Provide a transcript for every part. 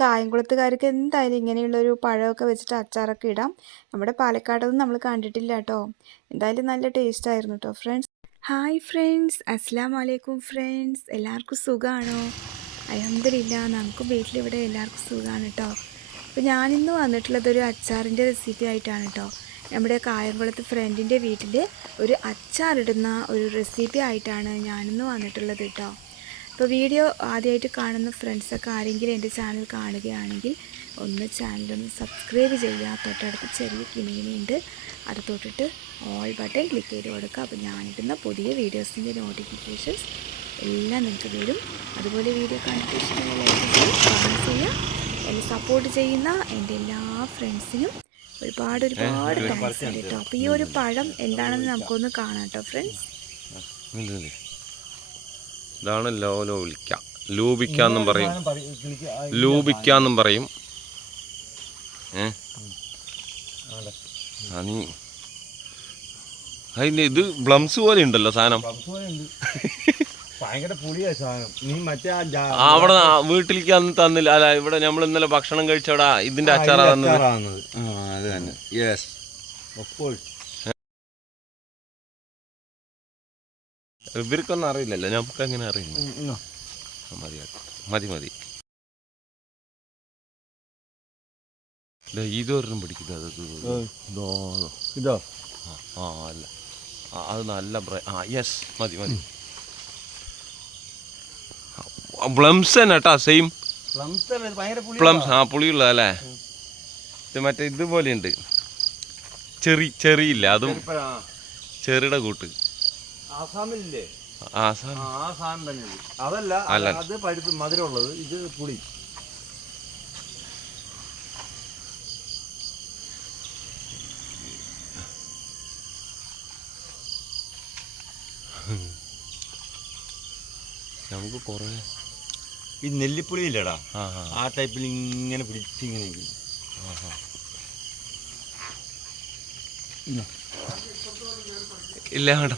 കായംകുളത്തുകാർക്ക് എന്തായാലും ഇങ്ങനെയുള്ളൊരു പഴമൊക്കെ വെച്ചിട്ട് അച്ചാറൊക്കെ ഇടാം. നമ്മുടെ പാലക്കാടൊന്നും നമ്മൾ കണ്ടിട്ടില്ല കേട്ടോ. എന്തായാലും നല്ല ടേസ്റ്റ് ആയിരുന്നു കേട്ടോ ഫ്രണ്ട്സ്. Hi friends. അസ്സാം വലൈക്കും ഫ്രണ്ട്സ്. എല്ലാവർക്കും സുഖമാണോ അലഹമില്ല നമുക്കും വീട്ടിലിവിടെ എല്ലാവർക്കും സുഖമാണ് കേട്ടോ. അപ്പോൾ ഞാനിന്ന് വന്നിട്ടുള്ളത് ഒരു അച്ചാറിന്റെ റെസിപ്പി ആയിട്ടാണ് കേട്ടോ. നമ്മുടെ കായംകുളത്ത് ഫ്രണ്ടിന്റെ വീട്ടിൽ ഒരു അച്ചാറിടുന്ന ഒരു റെസിപ്പി ആയിട്ടാണ് ഞാനിന്ന് വന്നിട്ടുള്ളത് കേട്ടോ. അപ്പോൾ വീഡിയോ ആദ്യമായിട്ട് കാണുന്ന ഫ്രണ്ട്സൊക്കെ ആരെങ്കിലും എന്റെ ചാനൽ കാണുകയാണെങ്കിൽ ഒന്ന് ചാനലൊന്ന് സബ്സ്ക്രൈബ് ചെയ്യുക. തൊട്ടടുത്ത് ചെറിയ കിണിയുണ്ട് അത് തൊട്ടിട്ട് ഓൾ ബട്ടൺ ക്ലിക്ക് ചെയ്ത് കൊടുക്കുക. അപ്പോൾ ഞാനിടുന്ന പുതിയ വീഡിയോസിന്റെ നോട്ടിഫിക്കേഷൻസ് എല്ലാം നിങ്ങൾക്ക് വരും. അതുപോലെ വീഡിയോ കണ്ടിട്ട് ഇഷ്ടമുള്ള ചെയ്യുക. എന്നെ സപ്പോർട്ട് ചെയ്യുന്ന എന്റെ എല്ലാ ഫ്രണ്ട്സിനും ഒരുപാട് ഒരുപാട് താങ്ക്സ് ഉണ്ട്. കേട്ടോ. അപ്പോൾ ഈ ഒരു പഴം എന്താണെന്ന് നമുക്കൊന്ന് കാണാം കേട്ടോ ഫ്രണ്ട്സ് ഇതാണ് ലോലോലിക്ക. ലൂബിക്ക എന്നും പറയും. ലൂപിക്ക എന്നും പറയും. ഏ? നീ അതിന് ഇത് ബ്ലംസ് പോലെ ഉണ്ടല്ലോ സാധനം. അവിടെ വീട്ടിലേക്ക് അന്ന് തന്നില്ല. അല്ല ഇവിടെ നമ്മൾ ഇന്നലെ ഭക്ഷണം കഴിച്ചവിടെ ഇതിന്റെ അച്ചാറാ തന്നത്. അത് തന്നെ. യെസ് ഇവർക്കൊന്നും അറിയില്ലല്ലോ. നമുക്ക് അങ്ങനെ അറിയില്ല. മതി മതി ഇതൊരെണ്ണം പിടിക്കുന്നത് ഇത്. ആ, അല്ല. അത് നല്ല ബ്ര- ആ യെസ് മതി മതി. പ്ലംസ് തന്നെ കേട്ടാ സെയിം. പ്ലംസ് ആ പുളിയുള്ള അല്ലേ? ഇത് മറ്റേ ഇതുപോലെ ഉണ്ട് ചെറി ചെറിയില്ല അതും ചെറിയുടെ കൂട്ട്. ആസാമിലില്ലേ? ആസാം. ആ ആ സാധനം തന്നെ. ഇത് അതല്ല അല്ല. അത് പഴുത്ത് മധുരമുള്ളത്. ഇത് പുളി. നമുക്ക് കുറേ. ഈ നെല്ലിപ്പുളി ഇല്ലടാ. ആ ആ. ആ ടൈപ്പിൽ ഇങ്ങനെ പിടിച്ച് ഇങ്ങനെ ഇരിക്കും. ഇല്ല വേണ്ട.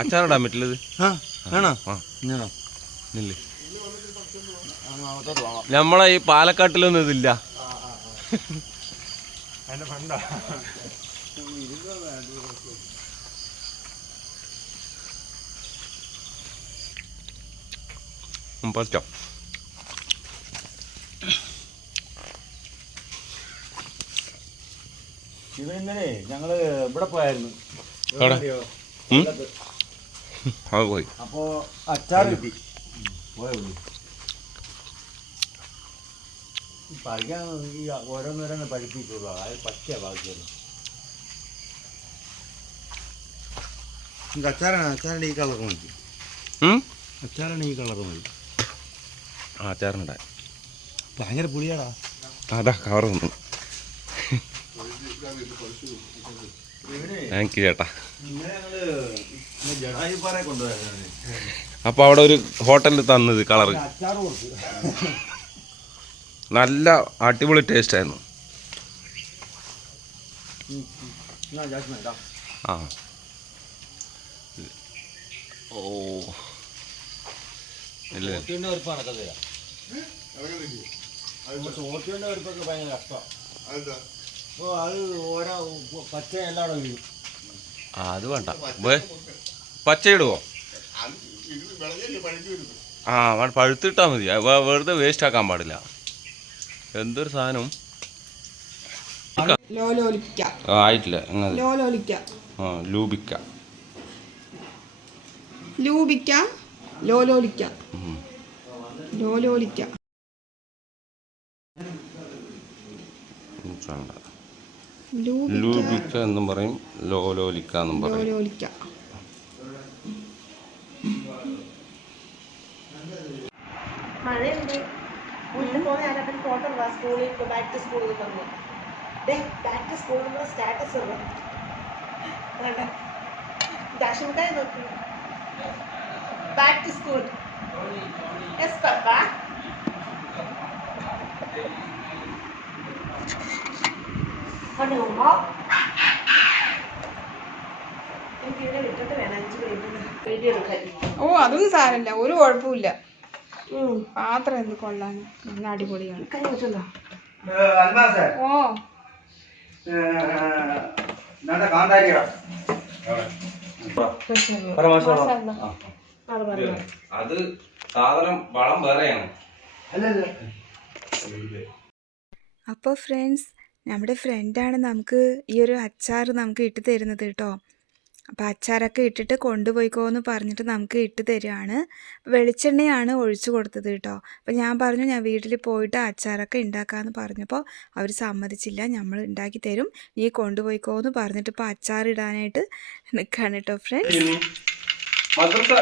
അച്ചാറിടാൻ പറ്റില്ലത്. ആ ആണോ ആ. നമ്മളെ ഈ പാലക്കാട്ടിലൊന്നും ഇതില്ല. ഫ്രണ്ടാ ഉം, പറിച്ചോ ഇത് ഇന്നലെ ഞങ്ങൾ ഇവിടെ പോയായിരുന്നു. എവിടെ? അറിയോ? ഉം? കൊല്ലത്ത്. അത് പോയി. അപ്പോ അച്ചാർ കിട്ടി. പോയോ പറിക്കാൻ ഈ ഓരോന്നോരോന്ന് പറ്റിയ ബാക്കിയല്ലോ അച്ചാറാണ്. അച്ചാറിന്റെ ഈ കളർ മതി. ഉം? അച്ചാറാണ് ഈ കളർ മതി. ആ അച്ചാറിനുണ്ടായി. ഭയങ്കര പുളിയാടാ. അതാ കവർ വന്നു താങ്ക് യു ചേട്ടാ. അപ്പോൾ അവിടെ ഒരു ഹോട്ടലിൽ തന്നത് കളർ. നല്ല അടിപൊളി ടേസ്റ്റ് ആയിരുന്നു. ആ. ഓ. ഇല്ല. പരിപ്പൊക്കെ ഭയങ്കര കഷ്ടമാണ് അത് ഓരോ പച്ച വീഴും ആ അത് വേണ്ട. പച്ച ഇടുവോ ആ വേ- പഴുത്തിട്ടാ മതി. വെറുതെ വേസ്റ്റ് ആക്കാൻ പാടില്ല. എന്തൊരു സാധനം? ലോലോലിക്ക. ആയിട്ടില്ല. ആ ലൂബിക്ക. ലൂബിക്ക ലോലോലിക്ക. ലോലോലിക്ക. ലൂബിക്ക എന്നും പറയും ലോലോലിക്ക എന്നും പറയും. ലോലോലിക്ക. മഴയുണ്ട്. വീട്ടിൽ പോകുന്ന ഞാനപ്പം ഫോട്ടോ ഇടാം സ്കൂളിൽ ബാക്ക് ടു സ്കൂൾ എന്ന് പറഞ്ഞു. ഡേ ബാക്ക് ടു സ്കൂൾ എന്നുള്ള സ്റ്റാറ്റസ് വേണ്ട നോക്കി. ബാക്ക് ടു സ്കൂൾ എസ് പപ്പ എടുക്കാൻ. ഓ അതൊന്നും സാരമില്ല. ഒരു കുഴപ്പമില്ല പാത്രം എന്ത് കൊള്ളാൻ? നല്ല അടിപൊളിയാണ്. ഓ. അത് സാധനം വളം വേറെയാണ്. അപ്പൊ അപ്പോൾ ഫ്രണ്ട്സ് നമ്മുടെ ഫ്രണ്ടാണ് നമുക്ക് ഈ ഒരു അച്ചാർ നമുക്ക് ഇട്ട് തരുന്നത് കേട്ടോ അപ്പോൾ അച്ചാറൊക്കെ ഇട്ടിട്ട് കൊണ്ടുപോയിക്കോ എന്ന് പറഞ്ഞിട്ട് നമുക്ക് ഇട്ട് തരികയാണ് വെളിച്ചെണ്ണയാണ് ഒഴിച്ചു കൊടുത്തത് കേട്ടോ അപ്പോൾ ഞാൻ പറഞ്ഞു ഞാൻ വീട്ടിൽ പോയിട്ട് അച്ചാറൊക്കെ ഉണ്ടാക്കാമെന്ന് പറഞ്ഞപ്പോൾ അവർ സമ്മതിച്ചില്ല. നമ്മൾ ഉണ്ടാക്കി തരും. നീ കൊണ്ടുപോയിക്കോ എന്ന് പറഞ്ഞിട്ട് ഇപ്പോൾ അച്ചാർ ഇടാനായിട്ട് നിൽക്കുകയാണ് കേട്ടോ ഫ്രണ്ട്സ് മദ്രസ.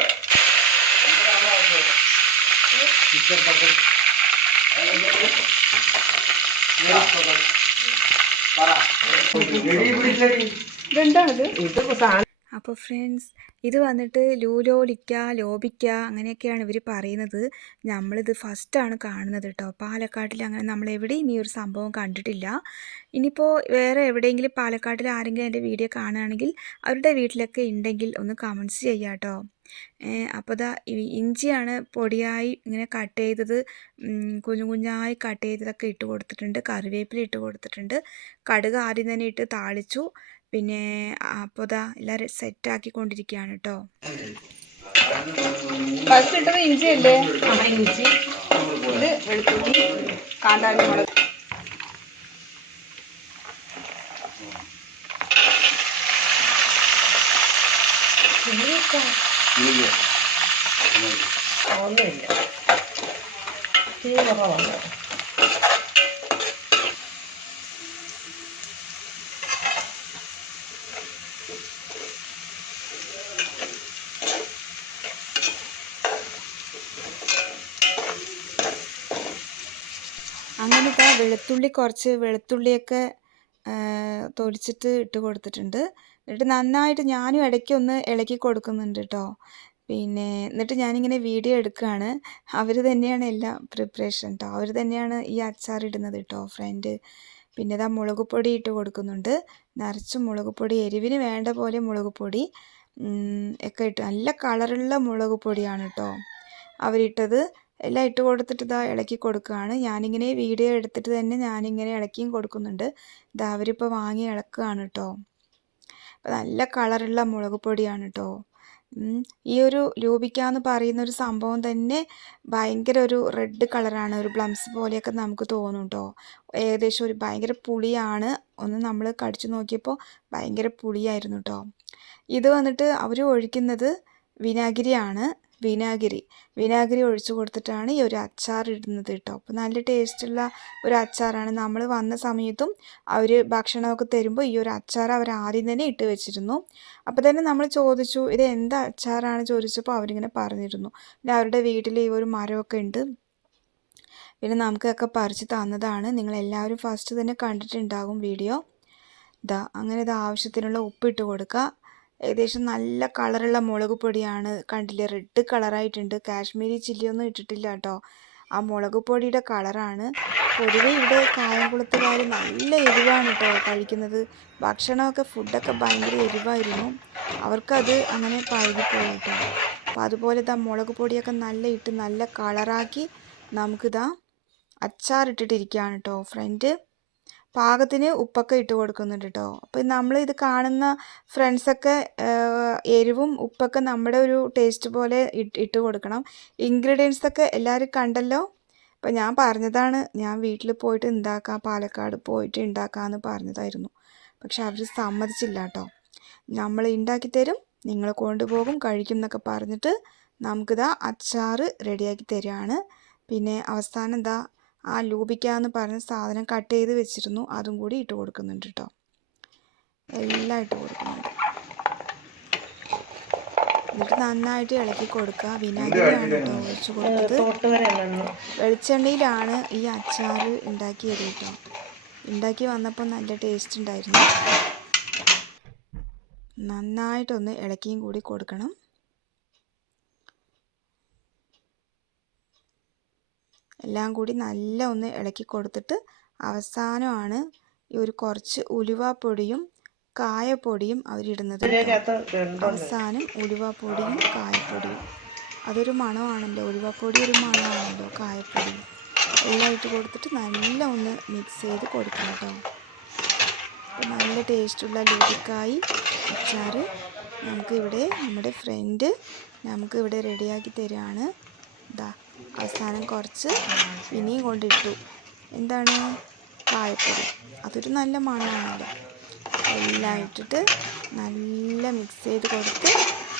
സാധനം അപ്പോൾ ഫ്രണ്ട്സ് ഇത് വന്നിട്ട് ലൂലോലിക്ക ലോപിക്ക അങ്ങനെയൊക്കെയാണ് ഇവർ പറയുന്നത്. നമ്മളിത് ഫസ്റ്റാണ് കാണുന്നത് കേട്ടോ പാലക്കാട്ടിൽ അങ്ങനെ നമ്മൾ എവിടെയും ഈ ഒരു സംഭവം കണ്ടിട്ടില്ല. ഇനിയിപ്പോൾ വേറെ എവിടെയെങ്കിലും പാലക്കാട്ടിൽ ആരെങ്കിലും എന്റെ വീഡിയോ കാണുകയാണെങ്കിൽ അവരുടെ വീട്ടിലൊക്കെ ഉണ്ടെങ്കിൽ ഒന്ന് കമൻസ് ചെയ്യാം കേട്ടോ അപ്പോൾ ഇതാ ഇഞ്ചിയാണ് പൊടിയായി ഇങ്ങനെ കട്ട് ചെയ്തത്. കുഞ്ഞു കുഞ്ഞായി കട്ട് ചെയ്തതൊക്കെ ഇട്ട് കൊടുത്തിട്ടുണ്ട്. കറിവേപ്പില ഇട്ട് കൊടുത്തിട്ടുണ്ട്. കടുക് ആദ്യം തന്നെ ഇട്ട് താളിച്ചു. പിന്നെ അപ്പോൾ ഇതാ എല്ലാവരും സെറ്റാക്കിക്കൊണ്ടിരിക്കുകയാണ് കേട്ടോ ഫസ്റ്റ് ഇട്ടത് ഇഞ്ചി അല്ലേ? ഇഞ്ചി. ഇത് വെളുത്തുള്ളി കാന്താരി മുളക്. ഒന്നുമില്ല. തീ കുറവാണ് അങ്ങനെ ഇതാ വെളുത്തുള്ളി കുറച്ച് വെളുത്തുള്ളിയൊക്കെ തൊലിച്ചിട്ട് ഇട്ട് കൊടുത്തിട്ടുണ്ട്. എന്നിട്ട് നന്നായിട്ട് ഞാനും ഇടയ്ക്ക് ഒന്ന് ഇളക്കി കൊടുക്കുന്നുണ്ട് കേട്ടോ പിന്നെ എന്നിട്ട് ഞാനിങ്ങനെ വീഡിയോ എടുക്കുകയാണ് അവർ തന്നെയാണ് എല്ലാ പ്രിപ്പറേഷൻ കേട്ടോ അവർ തന്നെയാണ് ഈ അച്ചാർ ഇടുന്നത് കേട്ടോ ഫ്രണ്ട് പിന്നെ ഇതാ മുളക് പൊടി ഇട്ട് കൊടുക്കുന്നുണ്ട്. നിറച്ച് മുളക് പൊടി എരിവിന് വേണ്ട പോലെ മുളക് പൊടി ഒക്കെ ഇട്ട്. നല്ല കളറുള്ള മുളക് പൊടിയാണ് കേട്ടോ അവരിട്ടത്. എല്ലാം ഇട്ട് കൊടുത്തിട്ട് ഇതാ ഇളക്കി കൊടുക്കുകയാണ്. ഞാനിങ്ങനെ വീഡിയോ എടുത്തിട്ട് തന്നെ ഞാനിങ്ങനെ ഇളക്കിയും കൊടുക്കുന്നുണ്ട്. ഇതാ അവരിപ്പോൾ വാങ്ങി ഇളക്കുകയാണ് കേട്ടോ അപ്പം നല്ല കളറുള്ള മുളക് പൊടിയാണ് കേട്ടോ ഈ ഒരു ലൂപിക്ക എന്ന് പറയുന്ന ഒരു സംഭവം തന്നെ ഭയങ്കര ഒരു റെഡ് കളറാണ് ഒരു ബ്ലംസ് പോലെയൊക്കെ നമുക്ക് തോന്നും കേട്ടോ ഏകദേശം ഒരു ഭയങ്കര പുളിയാണ്. ഒന്ന് നമ്മൾ കടിച്ചു നോക്കിയപ്പോൾ ഭയങ്കര പുളിയായിരുന്നു കേട്ടോ ഇത് വന്നിട്ട് അവർ ഒഴിക്കുന്നത് വിനാഗിരിയാണ്. വിനാഗിരി. വിനാഗിരി ഒഴിച്ചു കൊടുത്തിട്ടാണ് ഈ ഒരു അച്ചാർ ഇടുന്നത് കേട്ടോ. അപ്പോൾ നല്ല ടേസ്റ്റുള്ള ഒരു അച്ചാറാണ്. നമ്മൾ വന്ന സമയത്തും അവർ ഭക്ഷണമൊക്കെ തരുമ്പോൾ ഈ ഒരു അച്ചാർ അവർ ആദ്യം തന്നെ ഇട്ട് വെച്ചിരുന്നു. അപ്പോൾ തന്നെ നമ്മൾ ചോദിച്ചു ഇത് എന്ത് അച്ചാറാണ്? ചോദിച്ചപ്പോൾ അവരിങ്ങനെ പറഞ്ഞിരുന്നു. പിന്നെ അവരുടെ വീട്ടിൽ ഈ ഒരു മരമൊക്കെ ഉണ്ട്. പിന്നെ നമുക്കൊക്കെ പറിച്ച് തന്നതാണ്. നിങ്ങൾ എല്ലാവരും ഫസ്റ്റ് തന്നെ കണ്ടിട്ടുണ്ടാകും വീഡിയോ. ഇതാ അങ്ങനെ ഇത് ആവശ്യത്തിനുള്ള ഉപ്പിട്ട് കൊടുക്കുക. ഏകദേശം നല്ല കളറുള്ള മുളക് പൊടിയാണ് കണ്ടില്ലേ? റെഡ് കളറായിട്ടുണ്ട്. കാശ്മീരി ചില്ലിയൊന്നും ഇട്ടിട്ടില്ല കേട്ടോ. ആ മുളക് പൊടിയുടെ കളറാണ്. പൊതുവെ ഇവിടെ കായംകുളത്തുകാർ നല്ല എരിവാണ് കേട്ടോ കഴിക്കുന്നത്. ഭക്ഷണമൊക്കെ ഫുഡൊക്കെ ഭയങ്കര എരിവായിരുന്നു. അവർക്കത് അങ്ങനെ പഴകിപ്പോയി കേട്ടോ. അപ്പോൾ അതുപോലെ ഇതാ മുളക് പൊടിയൊക്കെ നല്ല ഇട്ട് നല്ല കളറാക്കി നമുക്കിതാ അച്ചാറിട്ടിട്ടിരിക്കുകയാണ് കേട്ടോ. ഫ്രണ്ട് പാകത്തിന് ഉപ്പൊക്കെ ഇട്ട് കൊടുക്കുന്നുണ്ട് കേട്ടോ അപ്പോൾ നമ്മൾ ഇത് കാണുന്ന ഫ്രണ്ട്സൊക്കെ എരിവും ഉപ്പൊക്കെ നമ്മുടെ ഒരു ടേസ്റ്റ് പോലെ ഇട്ട് കൊടുക്കണം. ഇൻഗ്രീഡിയൻസ് ഒക്കെ എല്ലാവരും കണ്ടല്ലോ? അപ്പോൾ ഞാൻ പറഞ്ഞതാണ് ഞാൻ വീട്ടിൽ പോയിട്ട് ഉണ്ടാക്കാം പാലക്കാട് പോയിട്ട് ഉണ്ടാക്കാമെന്ന് പറഞ്ഞതായിരുന്നു. പക്ഷെ അവർ സമ്മതിച്ചില്ല കേട്ടോ നമ്മൾ ഉണ്ടാക്കി തരും നിങ്ങൾ കൊണ്ടുപോകും കഴിക്കും എന്നൊക്കെ പറഞ്ഞിട്ട് നമുക്കിതാ അച്ചാർ റെഡിയാക്കി തരികയാണ് പിന്നെ അവസാനം എന്താ? ആ ലൂപിക്ക എന്ന് പറഞ്ഞ സാധനം കട്ട് ചെയ്ത് വെച്ചിരുന്നു. അതും കൂടി ഇട്ട് കൊടുക്കുന്നുണ്ട് കേട്ടോ എല്ലാം ഇട്ട് കൊടുക്കുന്നുണ്ട്. എന്നിട്ട് നന്നായിട്ട് ഇളക്കി കൊടുക്കുക. വിനാഗിരിയാണ് കേട്ടോ ഒഴിച്ച് കൊടുത്തത്. വെളിച്ചെണ്ണയിലാണ് ഈ അച്ചാർ ഉണ്ടാക്കിയത് കേട്ടോ ഉണ്ടാക്കി വന്നപ്പോൾ നല്ല ടേസ്റ്റ് ഉണ്ടായിരുന്നു. നന്നായിട്ടൊന്ന് ഇളക്കിയും കൂടി കൊടുക്കണം. എല്ലാം കൂടി നല്ല ഒന്ന് ഇളക്കി കൊടുത്തിട്ട് അവസാനമാണ് ഈ ഒരു കുറച്ച് ഉലുവാപ്പൊടിയും കായപ്പൊടിയും അവരിടുന്നത് അവസാനം ഉലുവാപ്പൊടിയും കായപ്പൊടിയും. അതൊരു മണമാണല്ലോ. ഉലുവാപ്പൊടി ഒരു മണമാണല്ലോ കായപ്പൊടി. എല്ലാം ഇട്ട് കൊടുത്തിട്ട് നല്ല ഒന്ന് മിക്സ് ചെയ്ത് കൊടുക്കണം കേട്ടോ. നല്ല ടേസ്റ്റുള്ള ലൂടിക്കായി അച്ചാർ നമുക്കിവിടെ നമ്മുടെ ഫ്രണ്ട് നമുക്കിവിടെ റെഡിയാക്കി തരികയാണ്. ഇതാ അവസാനം കുറച്ച് പിന്നെയും കൊണ്ടിട്ടു. എന്താണ്? കായപ്പൊടി അതൊരു നല്ല മണമാണല്ലോ. എല്ലാം ഇട്ടിട്ട് നല്ല മിക്സ് ചെയ്ത് കൊടുത്ത്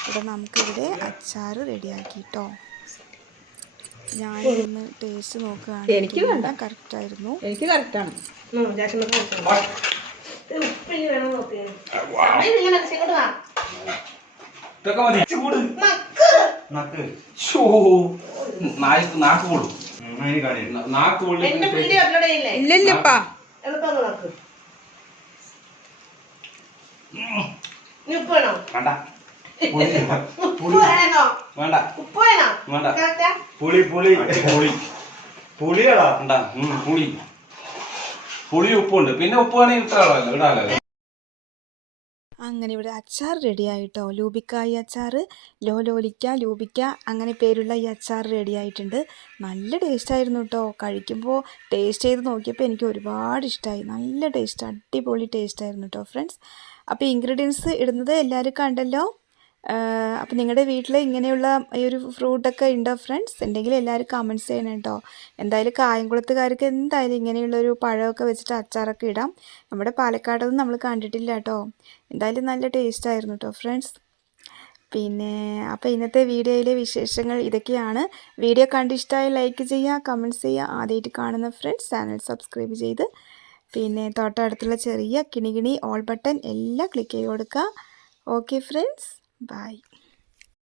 ഇവിടെ നമുക്കിവിടെ അച്ചാർ റെഡിയാക്കി കേട്ടോ ഇന്ന് ടേസ്റ്റ് നോക്കുകയാണ് എനിക്ക് വേണ്ട. കറക്റ്റായിരുന്നു എനിക്ക് കറക്റ്റാണ് ഉപ്പിന് വേണം നോക്ക്. സമയമില്ല മനസ്സിലോട്ട് വാ. ഇതൊക്കെ മതി. ചൂട്. നക്ക് ഷോ നാക്ക് നാക്ക് ഇല്ലല്ലപ്പാ. വേണ്ട. പുളി പുളി പുളി. ഉണ്ടാ പുളി. പുളി ഉപ്പുണ്ട്. പിന്നെ ഉപ്പ് വേണമെങ്കിൽ ഇട്ടാളോ ഇടാലോ. അങ്ങനെ ഇവിടെ അച്ചാർ റെഡിയായിട്ടോ ലൂബിക്കായി അച്ചാർ ലോലോലിക്ക ലൂബിക്ക അങ്ങനെ പേരുള്ള ഈ അച്ചാർ റെഡിയായിട്ടുണ്ട് നല്ല ടേസ്റ്റ് ആയിരുന്നു കേട്ടോ കഴിക്കുമ്പോൾ ടേസ്റ്റ് ചെയ്ത് നോക്കിയപ്പോൾ എനിക്ക് ഒരുപാട് ഇഷ്ടമായി നല്ല ടേസ്റ്റ് അടിപൊളി ടേസ്റ്റ് ആയിരുന്നു കേട്ടോ ഫ്രണ്ട്സ് അപ്പോൾ ഇൻഗ്രീഡിയൻസ് ഇടുന്നത് എല്ലാവരും കണ്ടല്ലോ. അപ്പോൾ നിങ്ങളുടെ വീട്ടിൽ ഇങ്ങനെയുള്ള ഈ ഒരു ഫ്രൂട്ടൊക്കെ ഉണ്ടോ ഫ്രണ്ട്സ്? ഉണ്ടെങ്കിൽ എല്ലാവരും കമന്റ്സ് ചെയ്യണം കേട്ടോ എന്തായാലും കായംകുളത്തുകാർക്ക് എന്തായാലും ഇങ്ങനെയുള്ളൊരു പഴമൊക്കെ വെച്ചിട്ട് അച്ചാറൊക്കെ ഇടാം. നമ്മുടെ പാലക്കാടൊന്നും നമ്മൾ കണ്ടിട്ടില്ല കേട്ടോ എന്തായാലും നല്ല ടേസ്റ്റ് ആയിരുന്നു കേട്ടോ ഫ്രണ്ട്സ്. പിന്നെ അപ്പോൾ ഇന്നത്തെ വീഡിയോയിലെ വിശേഷങ്ങൾ ഇതൊക്കെയാണ്. വീഡിയോ കണ്ടിഷ്ടമായി ലൈക്ക് ചെയ്യുക കമന്റ്സ് ചെയ്യുക ആദ്യമായിട്ട് കാണുന്ന ഫ്രണ്ട്സ് ചാനൽ സബ്സ്ക്രൈബ് ചെയ്ത്. പിന്നെ തൊട്ടടുത്തുള്ള ചെറിയ കിണികിണി ഓൾ ബട്ടൺ എല്ലാം ക്ലിക്ക് ചെയ്ത് കൊടുക്കുക ഓക്കെ ഫ്രണ്ട്സ് Bye.